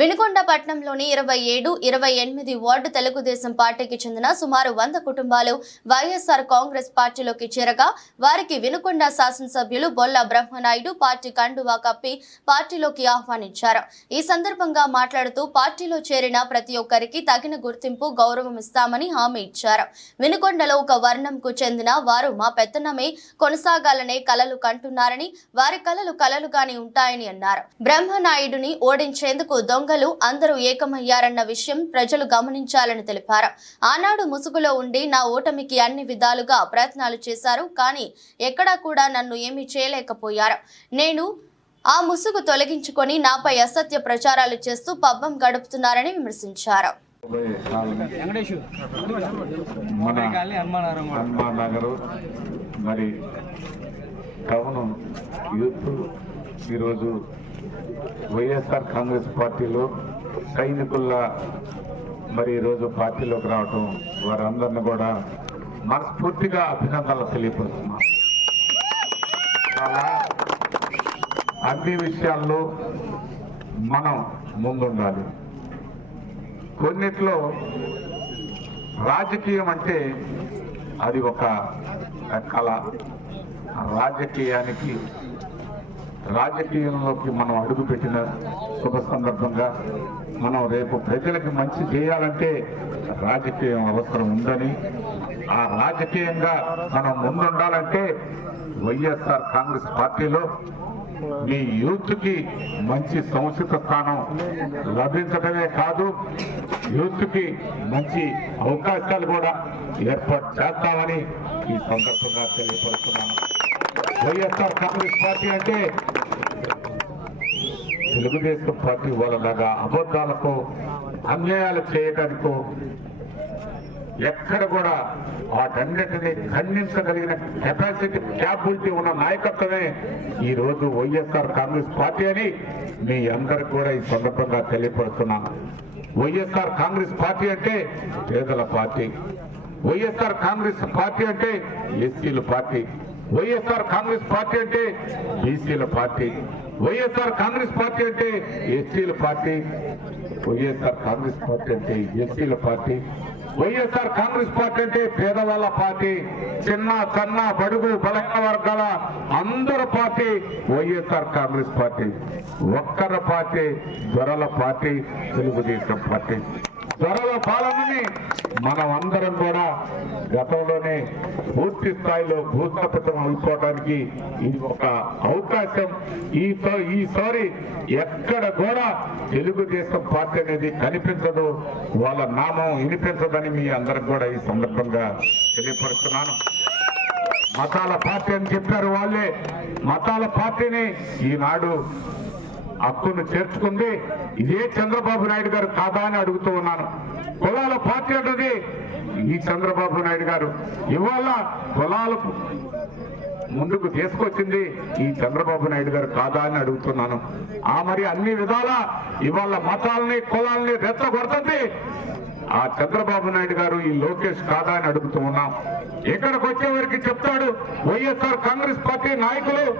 వినుకొండ పట్టణంలోని 27, 28 వార్డు తెలుగుదేశం పార్టీకి చెందిన సుమారు 100 కుటుంబాలు వైఎస్ఆర్ కాంగ్రెస్ పార్టీలోకి చేరగా వారికి వినుకొండ శాసనసభ్యులు బొల్ల బ్రహ్మనాయుడు పార్టీ కండువా కప్పి పార్టీలోకి ఆహ్వానించారు. ఈ సందర్భంగా మాట్లాడుతూ పార్టీలో చేరిన ప్రతి ఒక్కరికి తగిన గుర్తింపు, గౌరవం ఇస్తామని హామీ ఇచ్చారు. వినుకొండలో ఒక వర్ణంకు చెందిన వారు మా పెత్తనమే కొనసాగాలనే కలలు కంటున్నారని, వారి కలలు కలలుగానే ఉంటాయని అన్నారు. బ్రహ్మనాయుడిని ఓడించేందుకు దొంగలు అందరూ ఏకమయ్యారన్న విషయం ప్రజలు గమనించాలని తెలిపారు. ఆనాడు ముసుగులో ఉండి నా ఓటమికి అన్ని విధాలుగా ప్రయత్నాలు చేశారు, కానీ ఎక్కడా కూడా నన్ను ఏమీ చేయలేకపోయారు. నేను ఆ ముసుగు తొలగించుకొని నాపై అసత్య ప్రచారాలు చేస్తూ పబ్బం గడుపుతున్నారని విమర్శించారు. ఈరోజు వైఎస్ఆర్ కాంగ్రెస్ పార్టీలో సైనికుల్లా ఈరోజు పార్టీలోకి రావటం వారందరినీ కూడా మనస్ఫూర్తిగా అభినందనలు తెలియపరుస్తున్నాం. అన్ని విషయాల్లో మనం ముందుండాలి. కొన్నిట్లో రాజకీయం అంటే అది ఒక కళ. రాజకీయంలోకి మనం అడుగుపెట్టిన శుభ సందర్భంగా మనం రేపు ప్రజలకు మంచి చేయాలంటే రాజకీయం అవసరం ఉందని, ఆ రాజకీయంగా మనం ముందుండాలంటే వైఎస్ఆర్ కాంగ్రెస్ పార్టీలో మీ యూత్కి మంచి సముచిత స్థానం లభించడమే కాదు, యూత్కి మంచి అవకాశాలు కూడా ఏర్పాటు చేస్తామని ఈ సందర్భంగా తెలియపరుస్తున్నాను. వైఎస్ఆర్ కాంగ్రెస్ పార్టీ అంటే తెలుగుదేశం పార్టీ వాళ్ళలాగా అబద్ధాలకు, అన్యాయాలు చేయడానికో ఎక్కడ కూడా వాటన్నిటినీ ఖండించగలిగిన కెపాసిటీ, క్యాపబిలిటీ ఉన్న నాయకత్వమే ఈ రోజు వైఎస్ఆర్ కాంగ్రెస్ పార్టీ అని మీ అందరికి కూడా ఈ సందర్భంగా తెలియపరుస్తున్నాను. వైఎస్ఆర్ కాంగ్రెస్ పార్టీ అంటే పేదల పార్టీ, వైఎస్ఆర్ కాంగ్రెస్ పార్టీ అంటే ఎస్సీల పార్టీ, వైఎస్ఆర్ కాంగ్రెస్ పార్టీ అంటే బీసీల పార్టీ, వైఎస్ఆర్ కాంగ్రెస్ పార్టీ అంటే ఎస్టీల పార్టీ, వైఎస్ఆర్ కాంగ్రెస్ పార్టీ అంటే ఎస్టీల పార్టీ, వైఎస్ఆర్ కాంగ్రెస్ పార్టీ అంటే పేదవాళ్ళ పార్టీ, చిన్న సన్న బడుగు బలహీన వర్గాల అందరి పార్టీ వైఎస్ఆర్ కాంగ్రెస్ పార్టీ. ఒక్కరి పార్టీ దొరల పార్టీ తెలుగుదేశం పార్టీ. దొరల పాలనని మనం అందరం కూడా గతంలోనే పూర్తి స్థాయిలో భూస్థాపితం అయిపోవడానికి ఇది ఒక అవకాశం. ఈసారి ఎక్కడ కూడా తెలుగుదేశం పార్టీ అనేది కనిపించదు, వాళ్ళ నామం వినిపించదని మీ అందరికి కూడా ఈ సందర్భంగా తెలియపరుస్తున్నాను. మతాల పార్టీ అని చెప్పారు వాళ్ళే. మతాల పార్టీని ఈనాడు హక్కును చేర్చుకుంది ఇదే చంద్రబాబు నాయుడు గారు కాదా అని అడుగుతూ ఉన్నాను. కులాల పార్టీ అన్నది ఈ చంద్రబాబు నాయుడు గారు. ఇవాళ కులాలకు ముందుకు తీసుకొచ్చింది ఈ చంద్రబాబు నాయుడు గారు కాదా అని అడుగుతున్నాను. మరి అన్ని విధాల ఇవాళ మతాలని, కులాలని రెచ్చగొడుతుంది ఆ చంద్రబాబు నాయుడు గారు, ఈ లోకేష్ కాదా అని అడుగుతూ ఉన్నాం. ఇక్కడికి వచ్చేవారికి చెప్తాడు వైఎస్ఆర్ కాంగ్రెస్ పార్టీ నాయకులు